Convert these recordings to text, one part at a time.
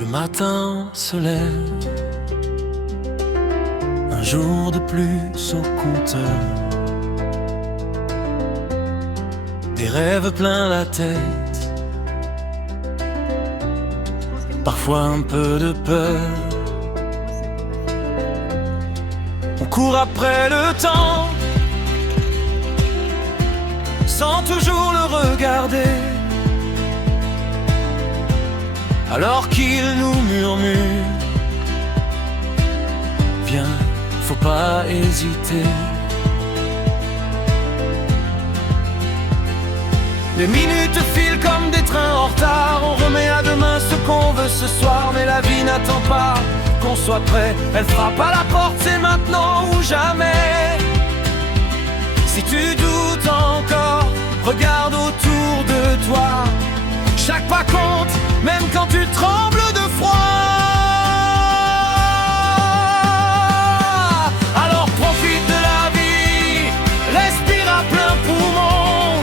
Le matin se lève, un jour de plus au compteur. Des rêves plein la tête, parfois un peu de peur. On court après le temps, sans toujours le regarder, alors qu'il nous murmure: viens, faut pas hésiter. Les minutes filent comme des trains en retard. On remet à demain ce qu'on veut ce soir, mais la vie n'attend pas qu'on soit prêt. Elle frappe à la porte, c'est maintenant ou jamais. Si tu doutes encore, regarde autour de toi. Chaque pas compte, même quand tu trembles de froid. Alors profite de la vie, respire à plein poumon.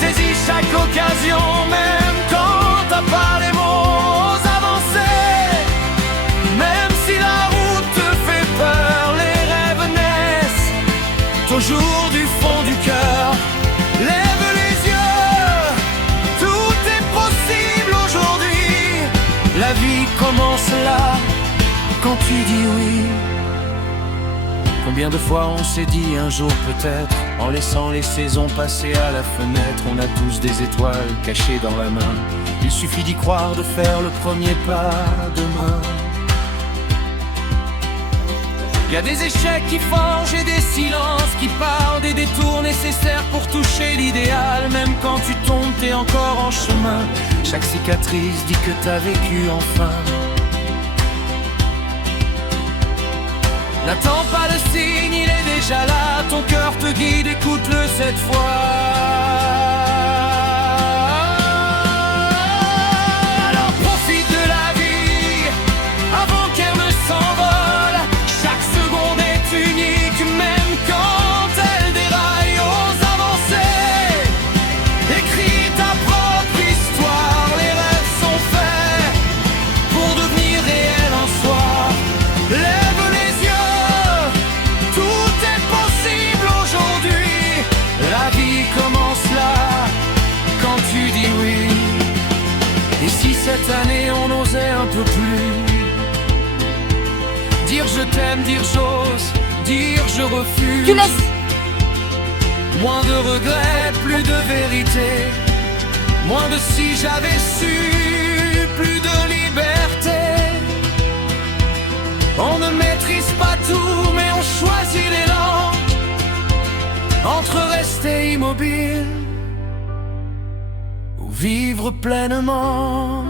Saisis chaque occasion, même quand t'as pas les mots. Avancer, même si la route te fait peur. Les rêves naissent toujours du fond du cœur. Lève les yeux, tout est possible aujourd'hui. La vie commence là, quand tu dis oui. Combien de fois on s'est dit un jour peut-être, en laissant les saisons passer à la fenêtre. On a tous des étoiles cachées dans la main, il suffit d'y croire, de faire le premier pas demain. Y a des échecs qui forgent et des silences qui parlent, des détours nécessaires pour toucher l'idéal. Même quand tu tombes, t'es encore en chemin. Chaque cicatrice dit que t'as vécu enfin. N'attends pas le signe, il est déjà là. Ton cœur te guide, écoute-le cette fois. Alors profite de la vie, avant qu'elle ne s'envole. Chaque seconde est unique, même quand elle déraille. Ose avancer, écris ta propre histoire. Les rêves sont faits pour devenir réels en soi. Lève les yeux, tout est possible aujourd'hui. La vie commence là, quand tu dis oui. Et si cette année on osait un peu plus, dire je t'aime, dire j'ose, dire je refuse. Tu laisses. Moins de regrets, plus de vérité. Moins de si j'avais su, plus de liberté. On ne maîtrise pas tout, mais on choisit l'élan. Entre rester immobile ou vivre pleinement.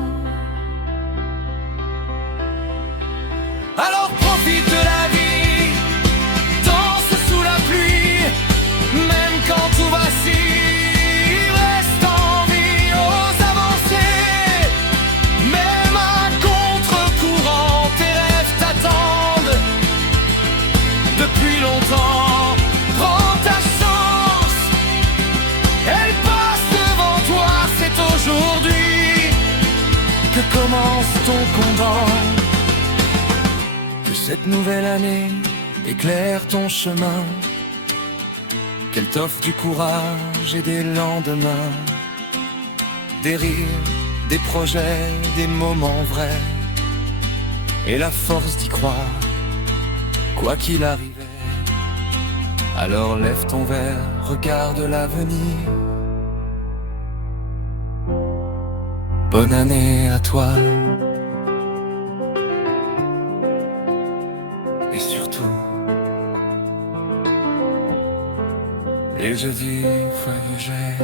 Alors profite de la vie, danse sous la pluie. Même quand tout vacille, reste en vie. Ose avancer, même à contre-courant. Tes rêves t'attendent depuis longtemps. Prends ta chance, elle passe devant toi. C'est aujourd'hui que commence ton combat. Que cette nouvelle année éclaire ton chemin, qu'elle t'offre du courage et des lendemains, des rires, des projets, des moments vrais, et la force d'y croire, quoi qu'il arrivait. Alors lève ton verre, regarde l'avenir. Bonne année à toi. Et surtout, les jeudis feuillets.